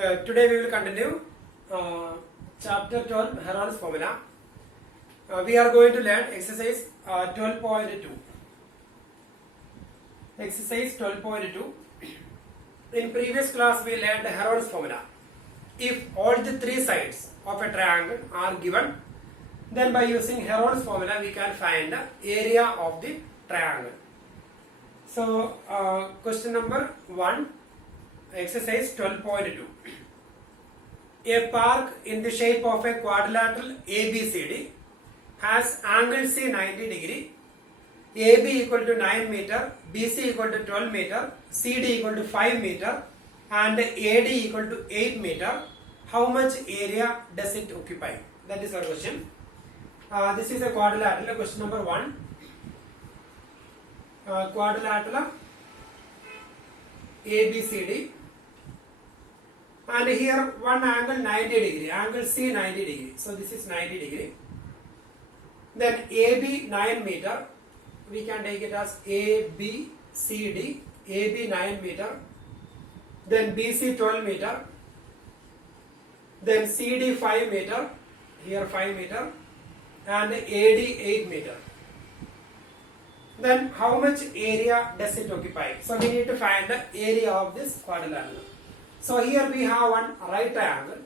Today we will continue chapter 12 Heron's formula. We are going to learn exercise 12.2. Exercise 12.2. In previous class we learned Heron's formula. If all the three sides of a triangle are given, then by using Heron's formula we can find the area of the triangle. So question number 1, exercise 12.2. A park in the shape of a quadrilateral ABCD has angle C 90 degree, AB equal to 9 meter, BC equal to 12 meter, CD equal to 5 meter and AD equal to 8 meter. How much area does it occupy? That is our question. This is a quadrilateral. Question number 1. Quadrilateral ABCD, and here one angle 90 degree, angle C 90 degree. So this is 90 degree. Then AB 9 meter, we can take it as ABCD, AB 9 meter, then BC 12 meter, then CD 5 meter, here 5 meter, and AD 8 meter. Then how much area does it occupy? So we need to find the area of this quadrilateral. So here we have one right triangle.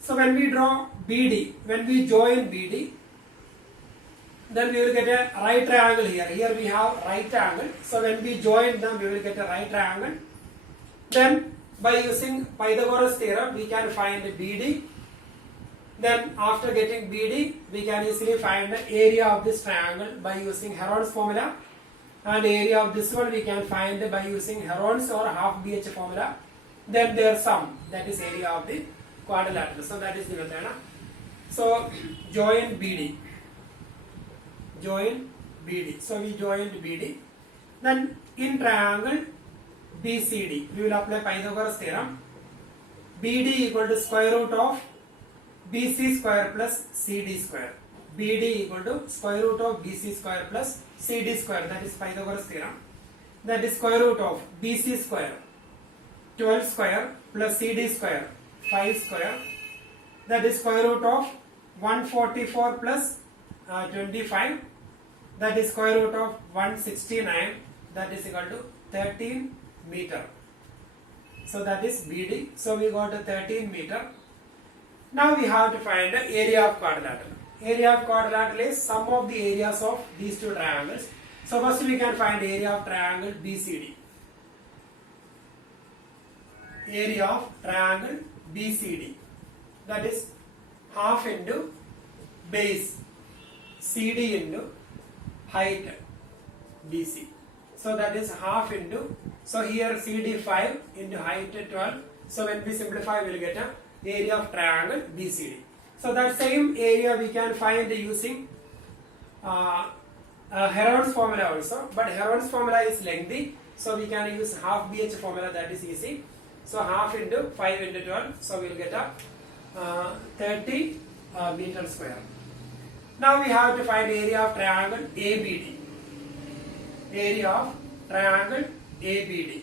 So when we draw BD, when we join BD, then we will get a right triangle here. Here we have right triangle. So when we join them, we will get a right triangle. Then by using Pythagoras theorem, we can find BD. Then after getting BD, we can easily find the area of this triangle by using Heron's formula. And area of this one we can find by using Heron's or half BH formula. Then their sum, that is area of the quadrilateral. So that is the method. So join BD. Join BD. So we joined BD. Then in triangle BCD, we will apply Pythagoras theorem. BD equal to square root of BC square plus CD square. BD equal to square root of BC square plus CD square, that is Pythagoras theorem. That is square root of BC square 12 square plus CD square 5 square. That is square root of 144 plus 25. That is square root of 169. That is equal to 13 meter. So that is BD. So we got a 13 meter. Now we have to find the area of quadrilateral. Area of quadrilateral is sum of the areas of these two triangles. So first we can find area of triangle BCD. Area of triangle BCD, that is half into base CD into height BC. So that is half into, so here CD 5 into height 12. So when we simplify, we will get a area of triangle BCD. So that same area we can find using Heron's formula also, but Heron's formula is lengthy, so we can use half BH formula, that is easy. So half into 5 into 12, so we will get a 30 meter square. Now we have to find area of triangle ABD. Area of triangle ABD.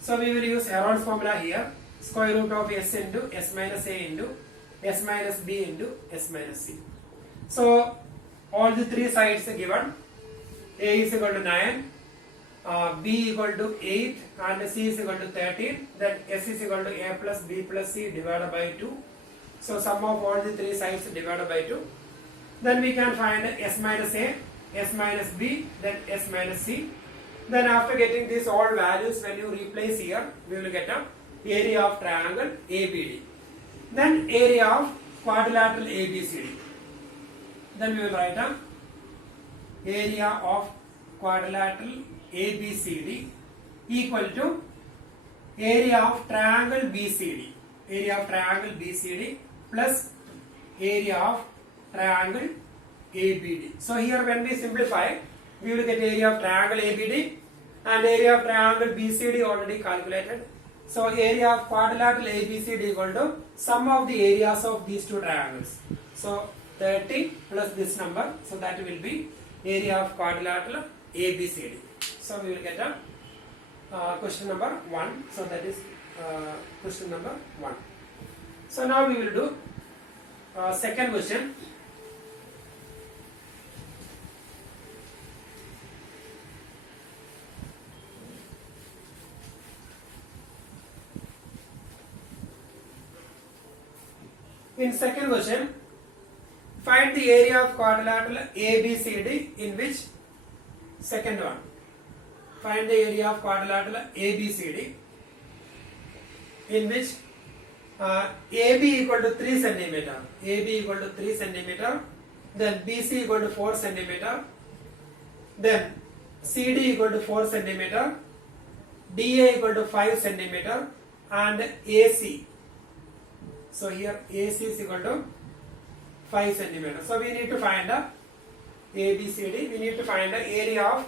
So we will use Heron's formula here. Square root of S into S minus A into S minus B into S minus C. So all the three sides are given. A is equal to 9, B equal to 8 and C is equal to 13. Then S is equal to A plus B plus C divided by 2. So sum of all the three sides divided by 2. Then we can find S minus A, S minus B, then S minus C. Then after getting these all values, when you replace here, we will get a area of triangle ABD. Then area of quadrilateral ABCD. Then we will write a area of quadrilateral ABCD equal to area of triangle BCD. Area of triangle BCD plus area of triangle ABD. So here when we simplify, we will get area of triangle ABD and area of triangle BCD already calculated. So area of quadrilateral ABCD equal to sum of the areas of these two triangles. So 30 plus this number, so that will be area of quadrilateral ABCD. So we will get a question number 1. So that is question number 1. So now we will do second question. In second question, find the area of quadrilateral ABCD in which second one. Find the area of quadrilateral ABCD in which AB equal to 3 centimeter, AB equal to 3 centimeter, then BC equal to 4 centimeter, then CD equal to 4 centimeter, DA equal to 5 centimeter, and AC. So here AC is equal to 5 centimeter. So we need to find the ABCD. We need to find the area of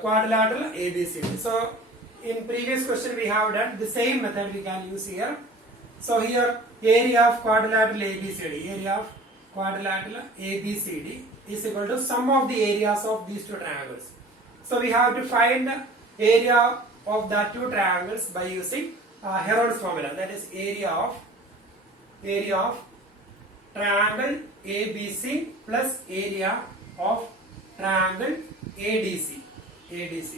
quadrilateral ABCD. So in previous question we have done the same method we can use here. So here area of quadrilateral ABCD, area of quadrilateral ABCD is equal to sum of the areas of these two triangles. So we have to find the area of the two triangles by using Heron's formula, that is area of triangle ABC plus area of triangle ADC.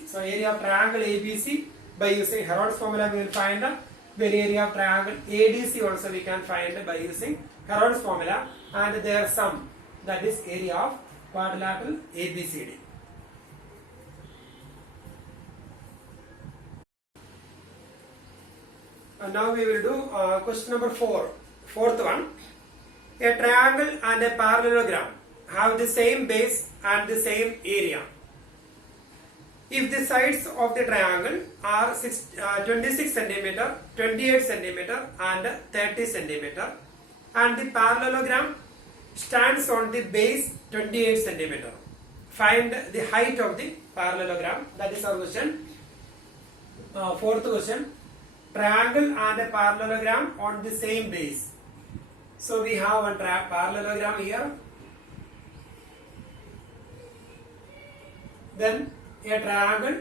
So area of triangle ABC by using Heron's formula we will find the area of triangle ADC also we can find by using Heron's formula and their sum, that is area of quadrilateral ABCD. And now we will do question number 4. Fourth one. A triangle and a parallelogram have the same base and the same area. If the sides of the triangle are 26 centimeter, 28 centimeter, and 30 centimeter, and the parallelogram stands on the base 28 centimeter, find the height of the parallelogram. That is our question. Fourth question. Triangle and a parallelogram on the same base. So we have one parallelogram here, then a triangle,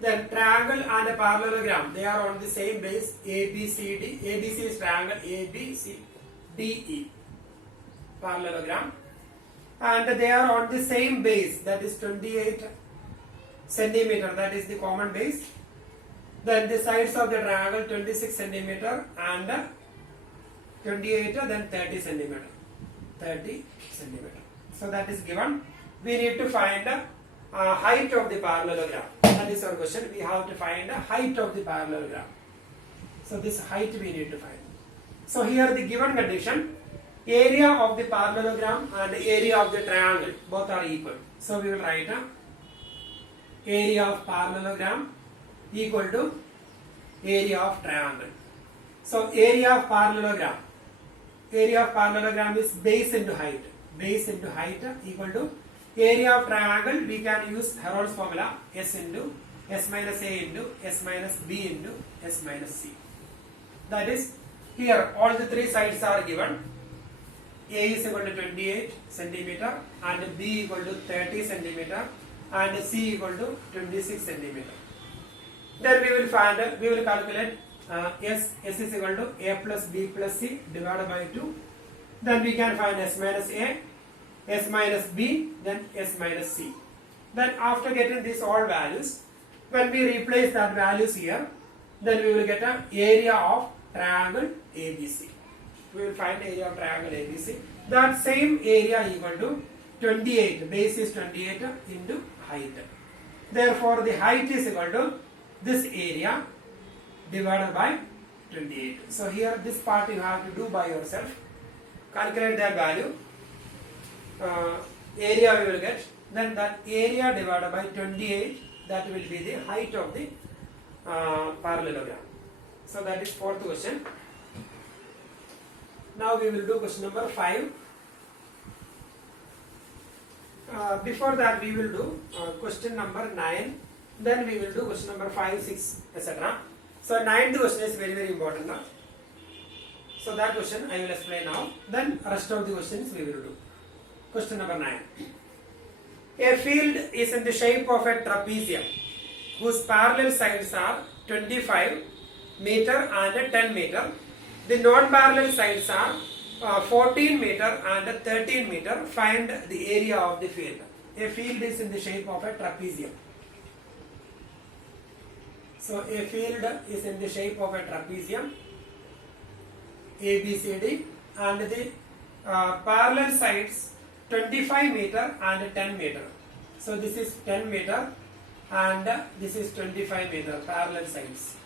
then triangle and a parallelogram, they are on the same base ABCD. ABC is triangle ABCDE, parallelogram, and they are on the same base, that is 28 centimeter, that is the common base. Then the sides of the triangle 26 centimeter and 28, then 30 centimeter. 30 centimeter. So that is given. We need to find the height of the parallelogram. That is our question. We have to find the height of the parallelogram. So this height we need to find. So here the given condition, area of the parallelogram and the area of the triangle both are equal. So we will write area of parallelogram equal to area of triangle. So area of parallelogram is base into height. Base into height equal to area of triangle. We can use Heron's formula, S into S minus A into S minus B into S minus C. That is, here all the three sides are given. A is equal to 28 centimeter and B equal to 30 centimeter and C equal to 26 centimeter. Then we will calculate S is equal to A plus B plus C divided by 2. Then we can find S minus A, S minus B, then S minus C. Then after getting these all values, when we replace that values here, then we will get an area of triangle ABC. We will find area of triangle ABC. That same area equal to 28, base is 28 into height. Therefore the height is equal to this area divided by 28. So here this part you have to do by yourself. Calculate that value. Area we will get. Then that area divided by 28, that will be the height of the parallelogram. So that is fourth question. Now we will do question number 5. Before that we will do question number 9. Then we will do question number 5, 6, etc. So 9th question is very, very important. So that question I will explain now. Then rest of the questions we will do. Question number 9. A field is in the shape of a trapezium. whose parallel sides are 25 meter and 10 meter. The non-parallel sides are 14 meter and 13 meter. Find the area of the field. A field is in the shape of a trapezium. So a field is in the shape of a trapezium ABCD, and the parallel sides 25 meter and 10 meter. So this is 10 meter and this is 25 meter parallel sides.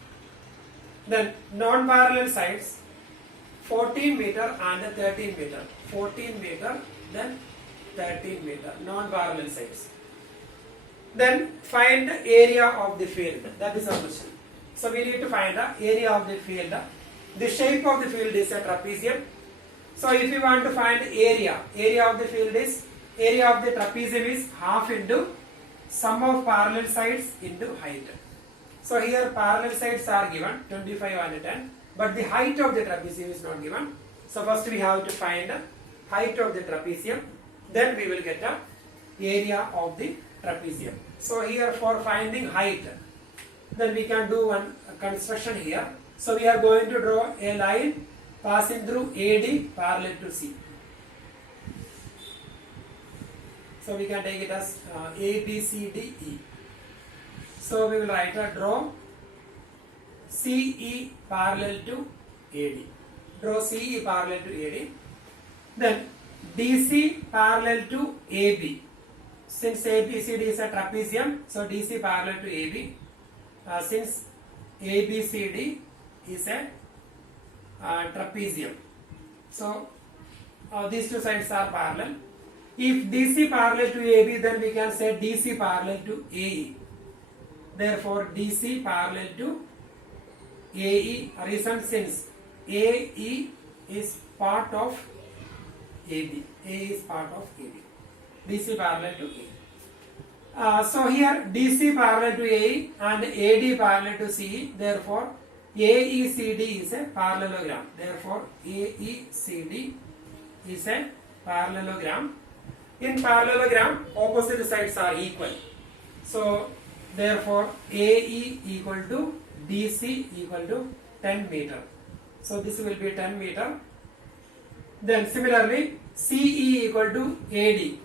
Then non-parallel sides 14 meter and 13 meter. 14 meter, then 13 meter non-parallel sides. Then find the area of the field. That is our question. So we need to find the area of the field. The shape of the field is a trapezium. So if you want to find area of the field is, area of the trapezium is half into sum of parallel sides into height. So here parallel sides are given 25 and 10, but the height of the trapezium is not given. So first we have to find the height of the trapezium, then we will get the area of the trapezium. So here for finding height, then we can do one construction here. So we are going to draw a line passing through AD parallel to C. So we can take it as ABCDE. So we will write a draw CE parallel to AD. Draw CE parallel to AD. Then DC parallel to AB. Since ABCD is a trapezium, so DC parallel to AB. Since ABCD is a trapezium, so these two sides are parallel. If DC parallel to AB, then we can say DC parallel to AE. Therefore, DC parallel to AE. Reason, since AE is part of AB. AE is part of AB. DC parallel to AE. So here DC parallel to AE and AD parallel to CE. Therefore, AECD is a parallelogram. Therefore, AECD is a parallelogram. In parallelogram, opposite sides are equal. So, therefore, AE equal to DC equal to 10 meter. So, this will be 10 meter. Then, similarly, CE equal to AD.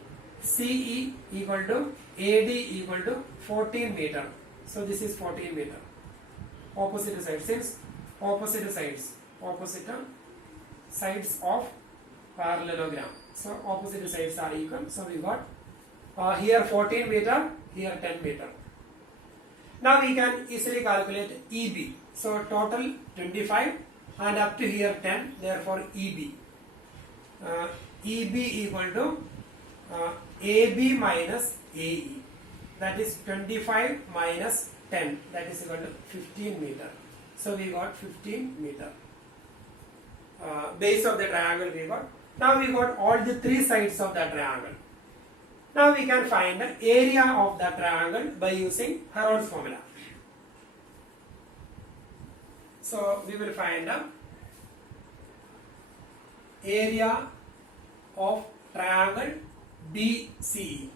CE equal to AD equal to 14 meter. So, this is 14 meter. Opposite sides, since opposite sides of parallelogram. So opposite sides are equal. So we got here 14 meter, here 10 meter. Now we can easily calculate EB. So total 25 and up to here 10. Therefore EB. EB equal to AB minus AE. That is 25 minus 10, that is equal to 15 meter. So we got 15 meter. Base of the triangle we got. Now we got all the three sides of the triangle. Now we can find the area of the triangle by using Heron's formula. So we will find the area of triangle BCE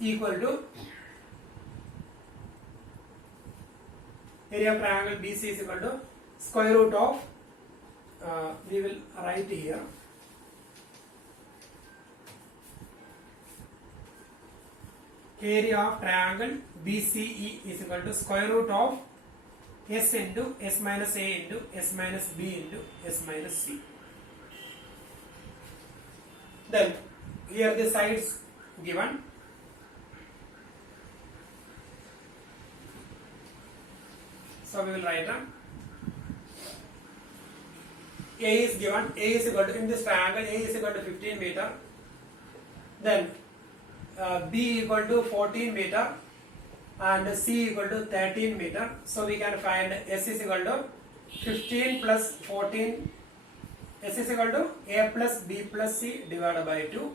equal to area of triangle BC is equal to square root of we will write here area of triangle BCE is equal to square root of S into S minus A into S minus B into S minus C. Then here the sides given. So we will write A is given. A is equal to, in this triangle, A is equal to 15 meter. Then B equal to 14 meter and C equal to 13 meter. So we can find S is equal to 15 plus 14. S is equal to A plus B plus C divided by 2.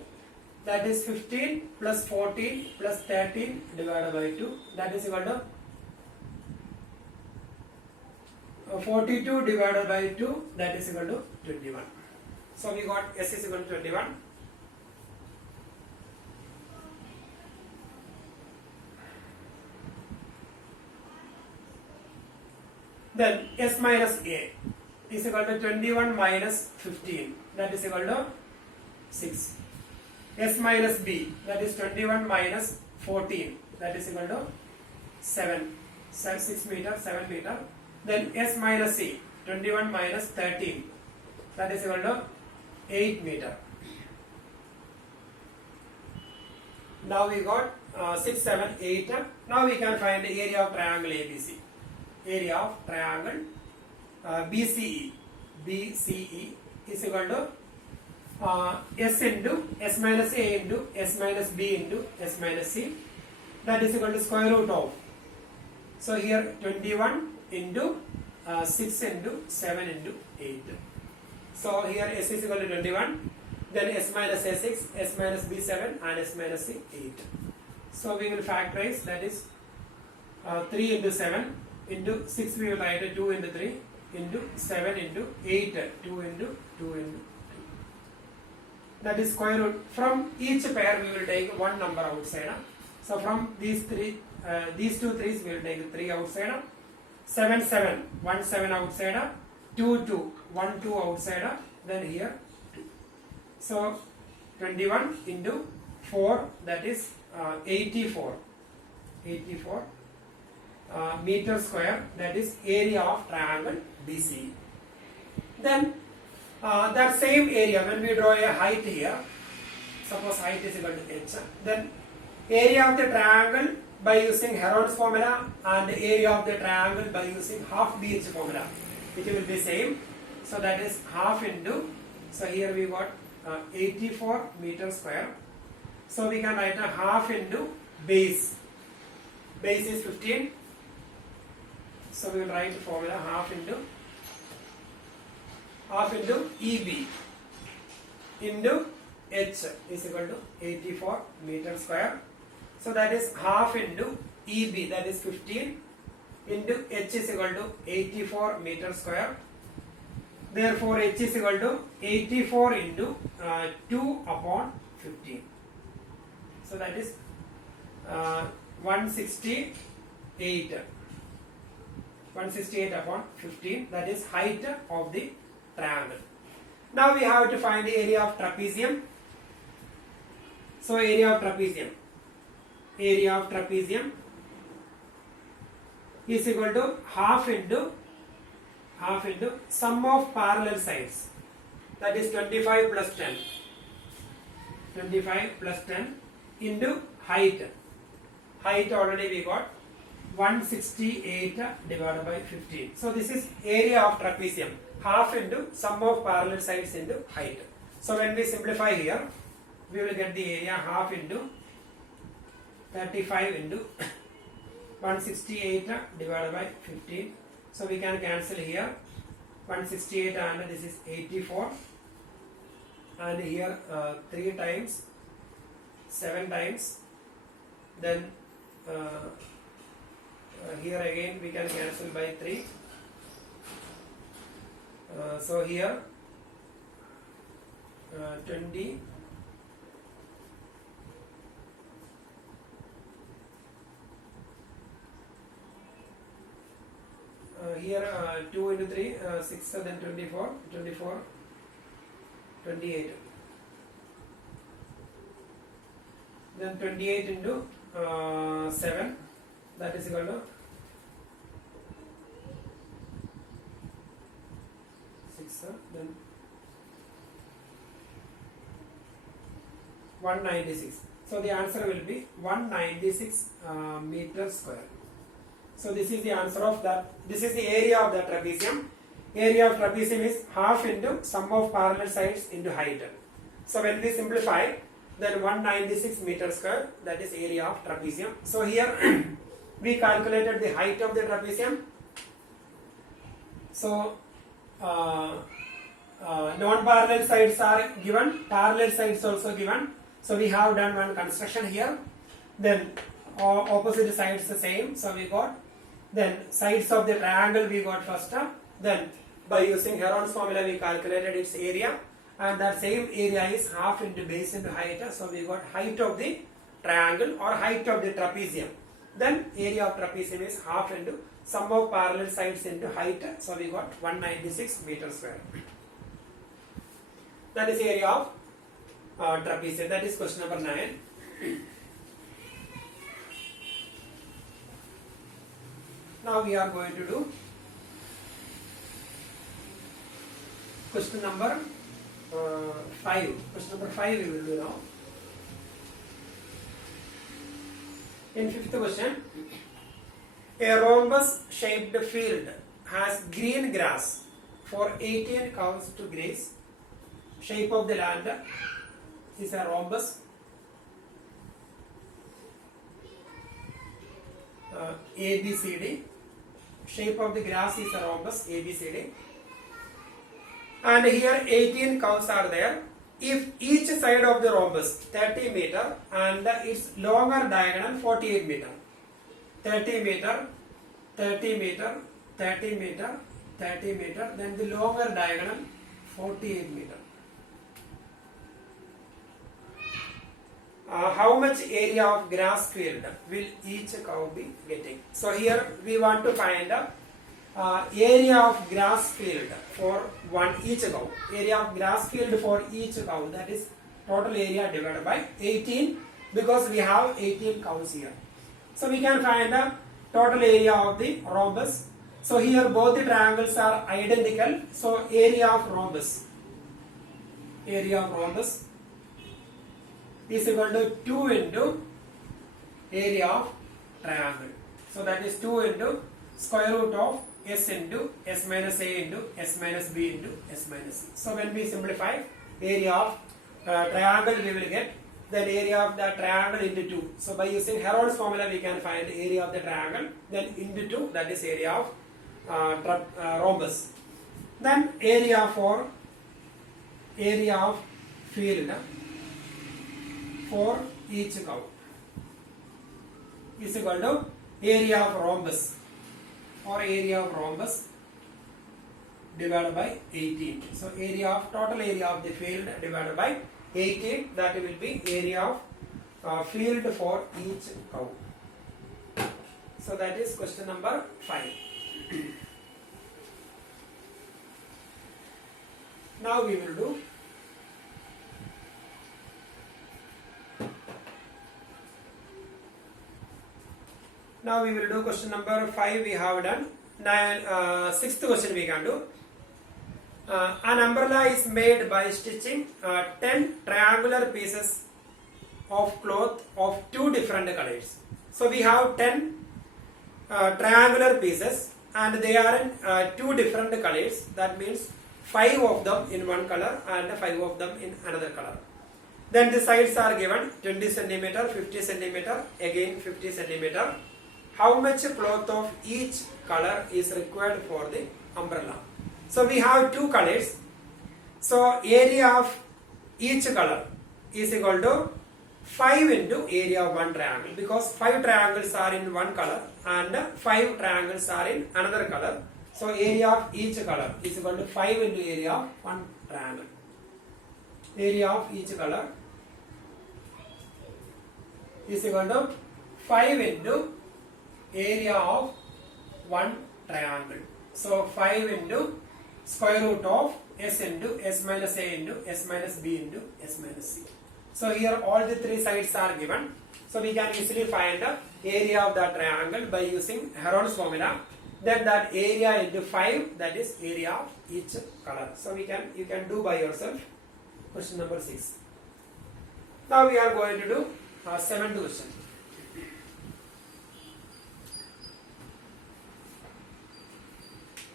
That is 15 plus 14 plus 13 divided by 2. That is equal to 42 divided by 2, that is equal to 21. So we got S is equal to 21. Then S minus A is equal to 21 minus 15. That is equal to 6. S minus B, that is 21 minus 14. That is equal to 7. 6 meter, 7 meter. Then S minus C, 21 minus 13. That is equal to 8 meter. Now we got 6, 7, 8. Now we can find the area of triangle ABC. Area of triangle BCE. BCE is equal to S into S minus A into S minus B into S minus C. That is equal to square root of. So here 21 into 6 into 7 into 8. So here S is equal to 21. Then S minus A 6, S minus B 7 and S minus C 8. So we will factorize, that is 3 into 7 into 6 we will write 2 into 3 into 7 into 8, 2 into 2 into 2. That is square root. From each pair we will take one number outside. So from these two threes we will take 3 outside. 7, 7, 1 7 outside. 2, 2, 1 2 outside. Then here 2. So 21 into 4, that is 84. 84 meter square, that is area of triangle BC. Then that same area, when we draw a height here, suppose height is equal to h, then area of the triangle by using Heron's formula and area of the triangle by using half BH formula, it will be same. So that is half into, so here we got 84 meter square. So we can write a half into base. Base is 15. So we will write the formula half into EB into H is equal to 84 meter square. So that is half into EB, that is 15, into H is equal to 84 meter square. Therefore H is equal to 84 into 2 upon 15. So that is 168. 168 upon 15, that is height of the triangle. Now we have to find the area of trapezium. So area of trapezium is equal to half into sum of parallel sides, that is 25 plus 10. 25 plus 10 into height. Height already we got 168 divided by 15. So this is area of trapezium, half into sum of parallel sides into height. So when we simplify here, we will get the area half into 35 into 168 divided by 15. So we can cancel here 168 and this is 84, and here 3 times, 7 times, then here again we can cancel by 3. So here 20, here 2 into 3, 6, then 24, 28. Then 28 into 7, that is equal to 6, then 196. So the answer will be 196 meters square. So this is the answer of that. This is the area of the trapezium. Area of trapezium is half into sum of parallel sides into height. So when we simplify, then 196 meters square, that is area of trapezium. So here we calculated the height of the trapezium. So non-parallel sides are given, parallel sides also given. So we have done one construction here. Then opposite sides the same. So we got, then sides of the triangle we got first. Then by using Heron's formula we calculated its area, and that same area is half into base into height. So we got height of the triangle or height of the trapezium. Then area of trapezium is half into sum of parallel sides into height. So we got 196 meters square. That is area of trapezium. That is question number 9. Now we are going to do question number 5. Question number 5 we will do now. In fifth question, a rhombus shaped field has green grass for 18 cows to graze. Shape of the land is a rhombus. ABCD. Shape of the grass is a rhombus ABCD. And here 18 cows are there. If each side of the rhombus 30 meter and its longer diagonal 48 meter, 30 meter, 30 meter, 30 meter, 30 meter, then the longer diagonal 48 meter. How much area of grass field will each cow be getting? So here we want to find area of grass field for each cow. Area of grass field for each cow, that is total area divided by 18, because we have 18 cows here. So we can find the total area of the rhombus. So here both the triangles are identical. So area of rhombus is equal to 2 into area of triangle. So that is 2 into square root of s into s minus a into s minus b into s minus c. So when we simplify area of triangle, we will get the area of the triangle into 2. So by using Heron's formula, we can find the area of the triangle, then into 2, that is area of rhombus. Then area of field for each cow is equal to area of rhombus divided by 18. So total area of the field divided by 18, that will be area of field for each cow. So that is question number 5. Now we will do question number 5. We have done. Sixth question we can do. An umbrella is made by stitching 10 triangular pieces of cloth of 2 different colors. So we have 10 triangular pieces and they are in 2 different colors. That means 5 of them in one color and 5 of them in another color. Then the sides are given 20 centimeter, 50 centimeter, again 50 centimeter. How much cloth of each color is required for the umbrella? So we have 2 colors. So area of each color is equal to 5 into area of one triangle, because 5 triangles are in one color and 5 triangles are in another color. So area of each color is equal to 5 into area of one triangle. Area of each color is equal to 5 into area of one triangle. So 5 into square root of s into s minus a into s minus b into s minus c. So here all the 3 sides are given. So we can easily find the area of the triangle by using Heron's formula. Then that area into 5, that is area of each color. So you can do by yourself. Question number 6. Now we are going to do 7th question.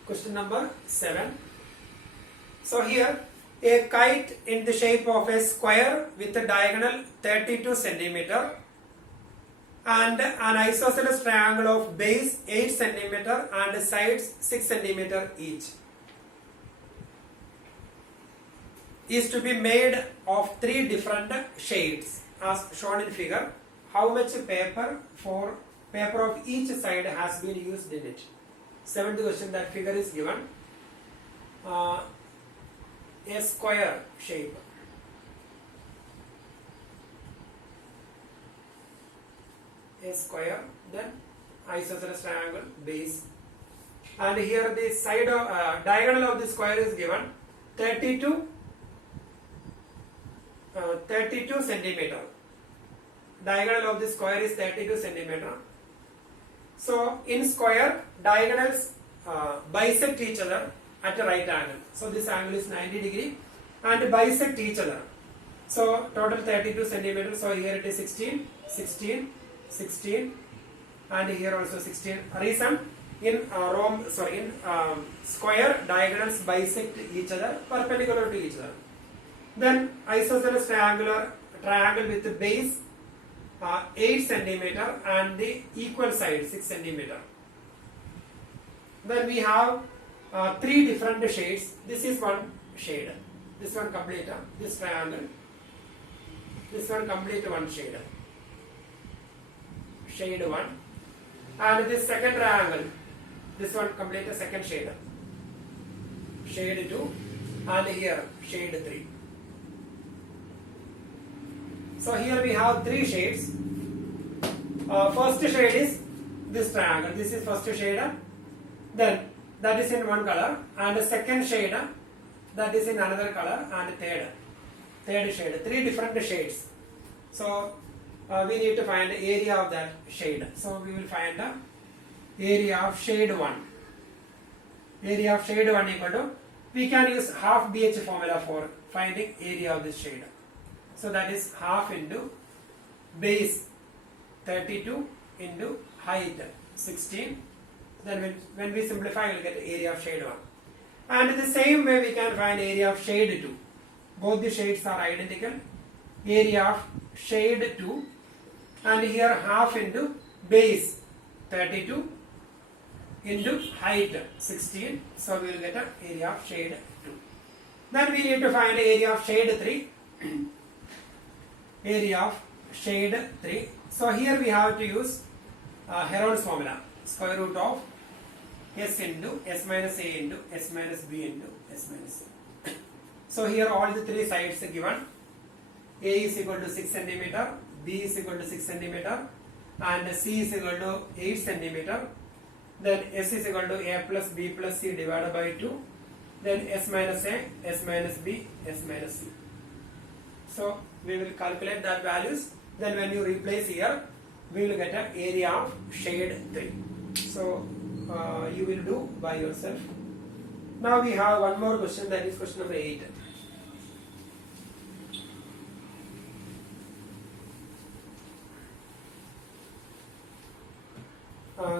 Question number 7. So here a kite in the shape of a square with a diagonal 32 centimeter and an isosceles triangle of base 8 centimeter and sides 6 centimeter each is to be made of 3 different shades as shown in figure. How much paper of each side has been used in it? 7th question, that figure is given. A square shape. a square, then isosceles triangle base, and here the side of diagonal of the square is given 32 centimeter. Diagonal of the square is 32 centimeter. So in square, diagonals bisect each other at a right angle. So this angle is 90 degree and bisect each other. So total 32 centimeters. So here it is 16, 16, 16, and here also 16. Reason, in square, diagonals bisect each other perpendicular to each other. Then isosceles triangle with the base 8 centimeter and the equal side 6 centimeter. Then we have 3 different shades. This is one shade. This one complete this triangle. This one complete one shade. Shade 1. And this second triangle. This one complete a second shade. Shade 2. And here shade 3. So here we have 3 shades. First shade is this triangle. This is first shade. Then that is in one color. And the second shade that is in another color. And third shade. 3 different shades. So we need to find the area of that shade. So we will find the area of shade 1. Area of shade 1 equal to, we can use half BH formula for finding area of this shade. So that is half into base 32 into height 16. Then when we simplify, we will get area of shade 1. And the same way we can find area of shade 2. Both the shades are identical. Area of shade 2, and here half into base 32 into height 16. So we will get an area of shade 2. Then we need to find area of shade 3. Area of shade 3. So here we have to use Heron's formula. Square root of S into S minus A into S minus B into S minus A. So here all the 3 sides are given. A is equal to 6 centimeter, B is equal to 6 centimeter, and C is equal to 8 centimeter. Then S is equal to A plus B plus C divided by 2. Then S minus A, S minus B, S minus C. So we will calculate that values. Then when you replace here, we will get an area of shade 3. So you will do by yourself. Now we have one more question, that is question number 8.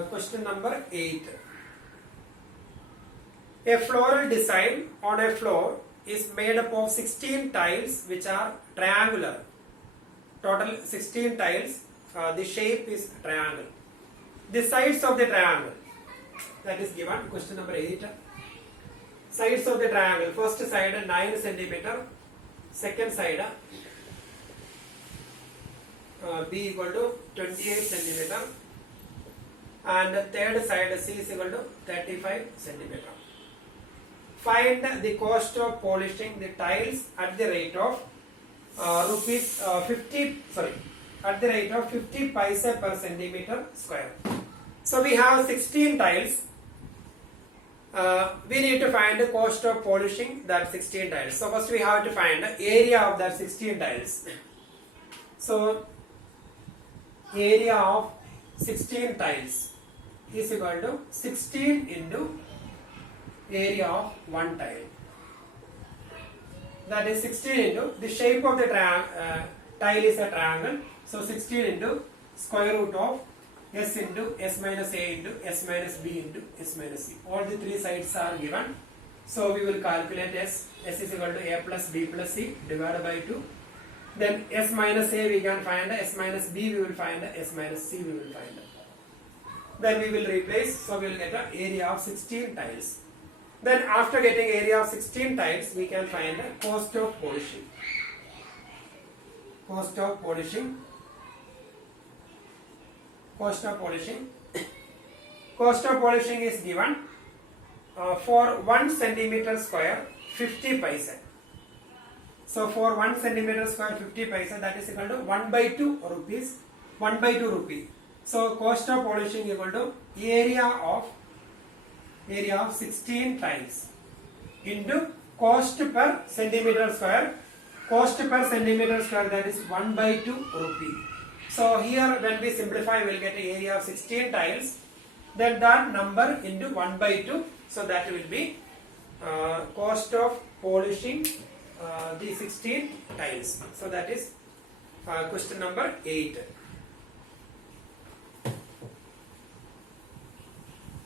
Question number 8. A floral design on a floor is made up of 16 tiles which are triangular. Total 16 tiles. The shape is triangle. The sides of the triangle, that is given. Question number 8. Sides of the triangle. First side 9 centimeter. Second side B equal to 28 centimeter. And the third side C is equal to 35 centimeter. Find the cost of polishing the tiles at the rate of at the rate of 50 paise per centimeter square. So we have 16 tiles. We need to find the cost of polishing that 16 tiles. So first we have to find the area of that 16 tiles. So area of 16 tiles is equal to 16 into area of one tile. That is 16 into the shape of the tile is a triangle. So 16 into square root of S into S minus A into S minus B into S minus C. All the 3 sides are given. So we will calculate S. S is equal to A plus B plus C divided by 2. Then S minus A we can find, S minus B we will find, S minus C we will find. Then we will replace, so we will get an area of 16 tiles. Then after getting area of 16 tiles, we can find the cost of polishing. Cost of polishing. Cost of polishing. Cost of polishing is given for 1 centimeter square 50 paise. So for 1 centimeter square 50 paise, that is equal to 1 by 2 rupees. 1 by 2 rupee. So cost of polishing equal to area of 16 tiles into cost per centimeter square. Cost per centimeter square, that is 1/2 rupee. So here when we simplify, we will get an area of 16 tiles. Then that number into 1/2. So that will be cost of polishing the 16 tiles. So that is question number 8.